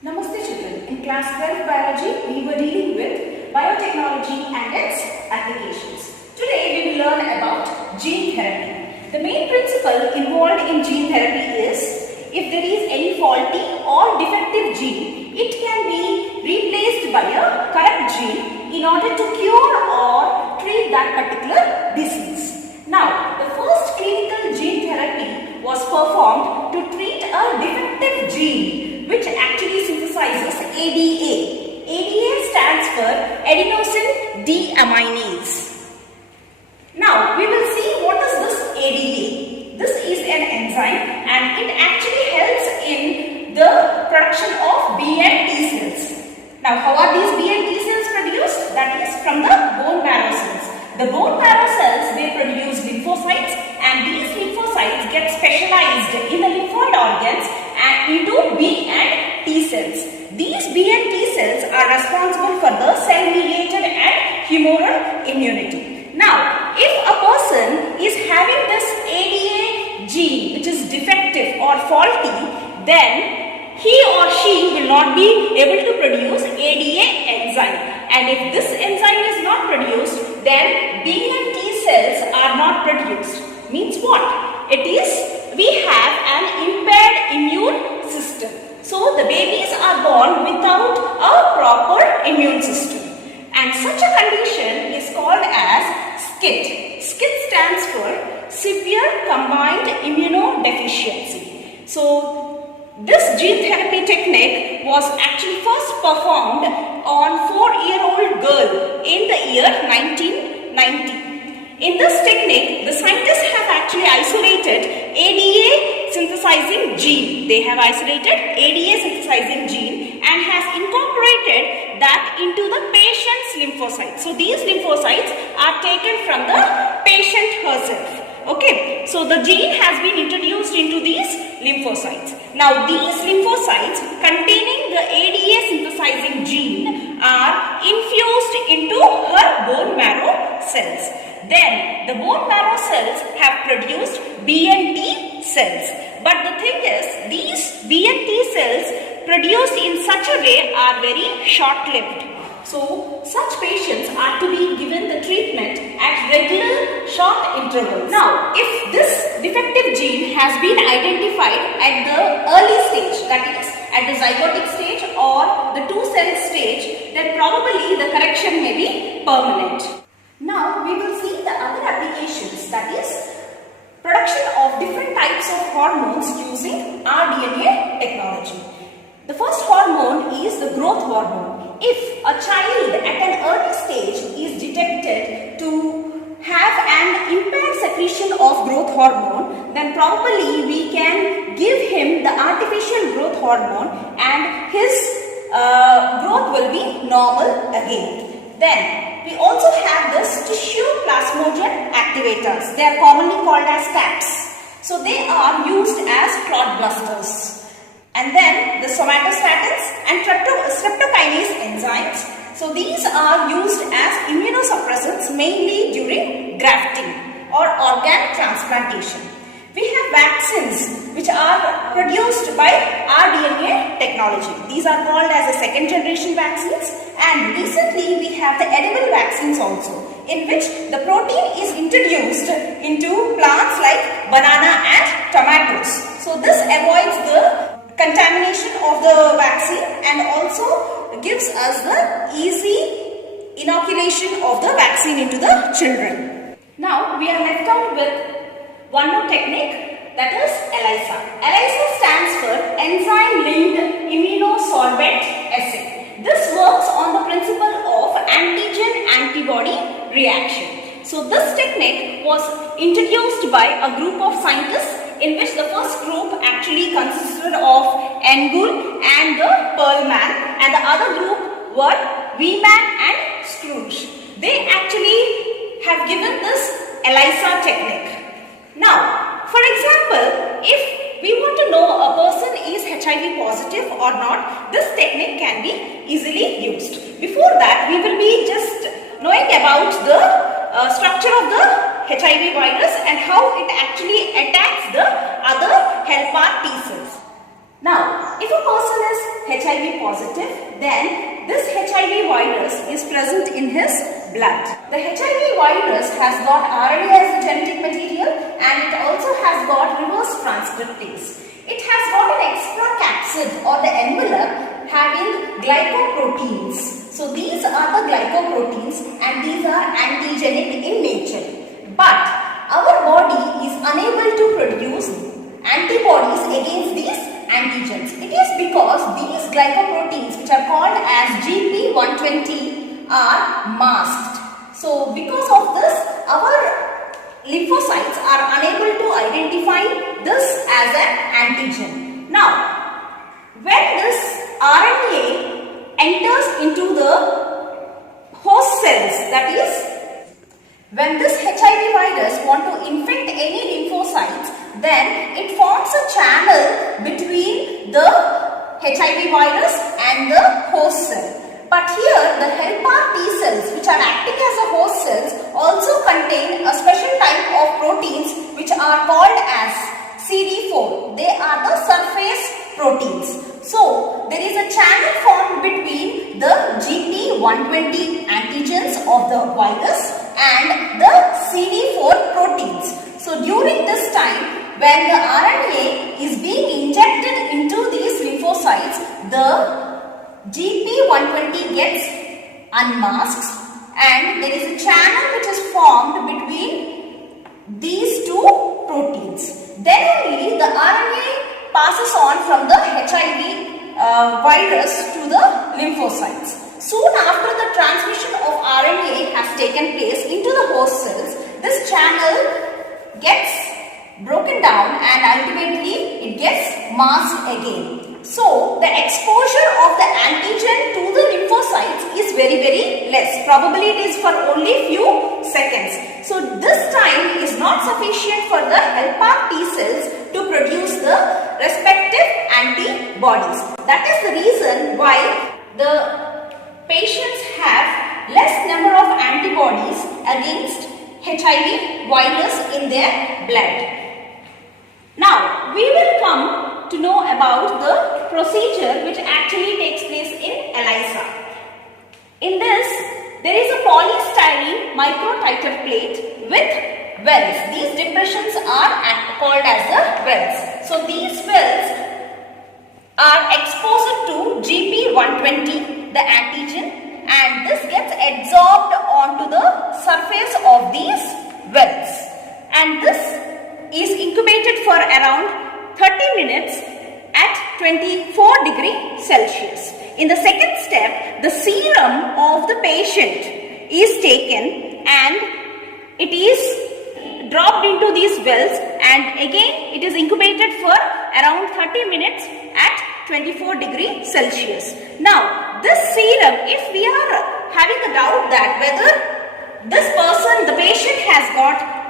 Namaste children. In class 12 biology, we were dealing with biotechnology and its applications. Today we will learn about gene therapy. The main principle involved in gene therapy is if there is any faulty or defective gene, it can be replaced by a correct gene in order to cure or treat that particular disease. Now, the first clinical gene therapy was performed to treat a defective gene which actually synthesizes ADA. ADA stands for adenosine deaminase. Now, we will see what is this ADA. This is an enzyme and it actually helps in the production of B and T cells. Now, how are these B and T cells produced? That is from the bone marrow cells. The bone marrow cells, they produce lymphocytes and these lymphocytes get specialized in the lymphoid organs and into B and T cells. These B and T cells are responsible for the cell-mediated and humoral immunity. Now, if a person is having this ADA gene which is defective or faulty, then he or she will not be able to produce ADA enzyme. And if this enzyme is not produced, then B and T cells are not produced. Means what? It is we have an impaired immune system. So the babies are born without a proper immune system. And such a condition is called as SCID. SCID stands for Severe Combined Immunodeficiency. So this gene therapy technique was actually first performed on 4-year-old girl in the year 1990. In this technique, the scientists have actually isolated ADA synthesizing gene. They have isolated ADA synthesizing gene and has incorporated that into the patient's lymphocytes. So these lymphocytes are taken from the patient herself. Okay, so the gene has been introduced into these lymphocytes. Now these lymphocytes containing the ADA synthesizing gene are infused into her bone marrow cells. Then the bone marrow cells have produced B and T cells. But the thing is, these B and T cells produced in such a way are very short-lived. So, such patients are to be given the treatment at regular short intervals. Now, if this defective gene has been identified at the early stage, that is at the zygotic stage or the 2-cell stage, then probably the correction may be permanent. Now, we will see the other applications, that is production of different types of hormones using rDNA technology. The first hormone is the growth hormone. If a child at an early stage is detected to have an impaired secretion of growth hormone, then probably we can give him the artificial growth hormone and his growth will be normal again. Then we also have this tissue plasmogen activators. They are commonly called as TAPs. So they are used as clot busters. And then the somatostatins and streptokinase enzymes. So these are used as immunosuppressants mainly during grafting or organ transplantation. We have vaccines which are produced by rDNA technology. These are called as the second generation vaccines, and recently we have the edible vaccines also, in which the protein is introduced into plants like banana and tomatoes. So this avoids the contamination of the vaccine and also gives us the easy inoculation of the vaccine into the children. Now we are left out with one more technique, that is ELISA. ELISA stands for Enzyme Linked Immunosorbent Assay. This works on the principle of antigen-antibody reaction. So this technique was introduced by a group of scientists in which the first group actually consisted of Engel and the Perlman, and the other group were Wieman and Scrooge. They actually have given this ELISA technique. Now, for example, if we want to know a person is HIV positive or not, this technique can be easily used. Before that, we will be just knowing about the structure of the HIV virus and how it actually attacks the other helper T cells. Now, if a person is HIV positive, then this HIV virus is present in his blood. The HIV virus has got RNA as the genetic material and it also has got reverse transcriptase. It has got an extra capsid or the envelope having glycoproteins. So these are the glycoproteins and these are antigenic in nature. But our body is unable to produce antibodies against these antigens. It is because these glycoproteins, which are called as GP120, are masked. So because of this, our lymphocytes are unable to identify this as an antigen. Now, when this RNA enters into the host cells, that is, when this HIV virus want to infect any lymphocytes, then it forms a channel between the HIV virus and the host cell. But here the helper T cells, which are acting as a host cells, also contain a special type of proteins which are called as CD4. They are the surface proteins. So there is a channel formed between the GP120 antigens of the virus and the CD4 proteins. So during this time, when the RNA is being injected into these lymphocytes, the GP120 gets unmasked and there is a channel which is formed between these two proteins. Then only the RNA passes on from the HIV virus to the lymphocytes. Soon after the transmission of RNA has taken place into the host cells, this channel gets broken down and ultimately it gets masked again. So the exposure of the antigen to the lymphocytes is very less. Probably it is for only few seconds. So this time is not sufficient for the helper T cells to produce the respective antibodies. That is the reason why the patients have less number of antibodies against HIV virus in their blood. Now, we will come to know about the procedure which actually takes place in ELISA. In this, there is a polystyrene microtiter plate with wells. These depressions are called as the wells. So, these wells are exposed to GP120, the antigen, and this gets absorbed onto the surface of these wells. And this is incubated for around 30 minutes at 24 degrees Celsius. In the second step, the serum of the patient is taken and it is dropped into these wells and again it is incubated for around 30 minutes at 24 degrees Celsius. Now, this serum, if we are having a doubt that whether this person, the patient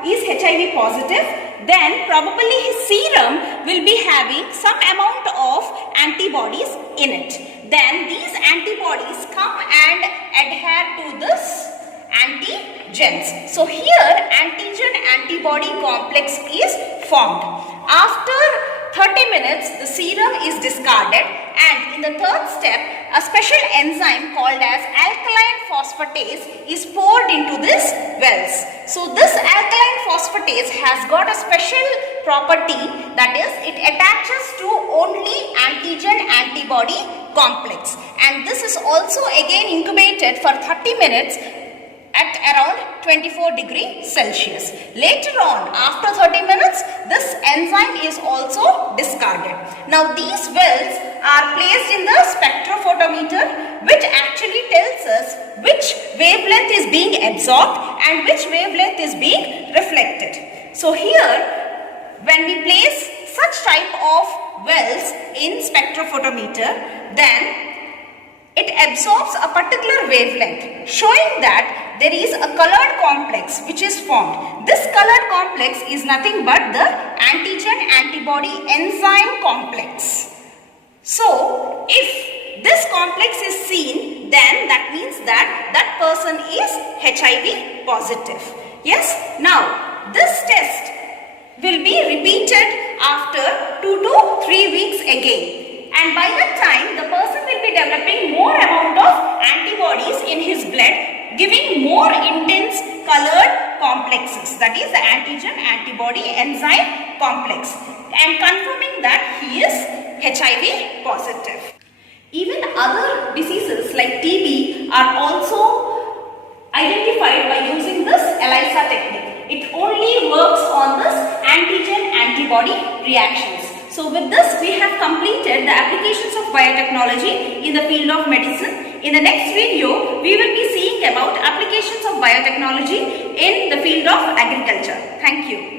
is HIV positive, then probably his serum will be having some amount of antibodies in it. Then these antibodies come and adhere to this antigens. So here antigen-antibody complex is formed. After 30 minutes, the serum is discarded and in the third step, a special enzyme called as alkaline phosphatase is poured into this wells. So this alkaline phosphatase has got a special property, that is it attaches to only antigen-antibody complex, and this is also again incubated for 30 minutes at around 24 degrees Celsius. Later on, after 30 minutes, this enzyme is also discarded. Now these wells are placed in the spectrophotometer, which actually tells us which wavelength is being absorbed and which wavelength is being reflected. So here, when we place such type of wells in spectrophotometer, then it absorbs a particular wavelength, showing that there is a colored complex which is formed. This colored complex is nothing but the antigen-antibody enzyme complex. So, if this complex is seen, then that means that that person is HIV positive. Yes? Now, this test will be repeated after 2 to 3 weeks again. and by that time the person will be developing more amount of antibodies in his blood, giving more intense colored complexes, that is the antigen antibody enzyme complex, and confirming that he is HIV positive. Even other diseases like TB are also identified by using this ELISA technique. It only works on this antigen antibody reactions. So with this we have completed the applications of biotechnology in the field of medicine. In the next video we will be seeing about applications of biotechnology in the field of agriculture. Thank you.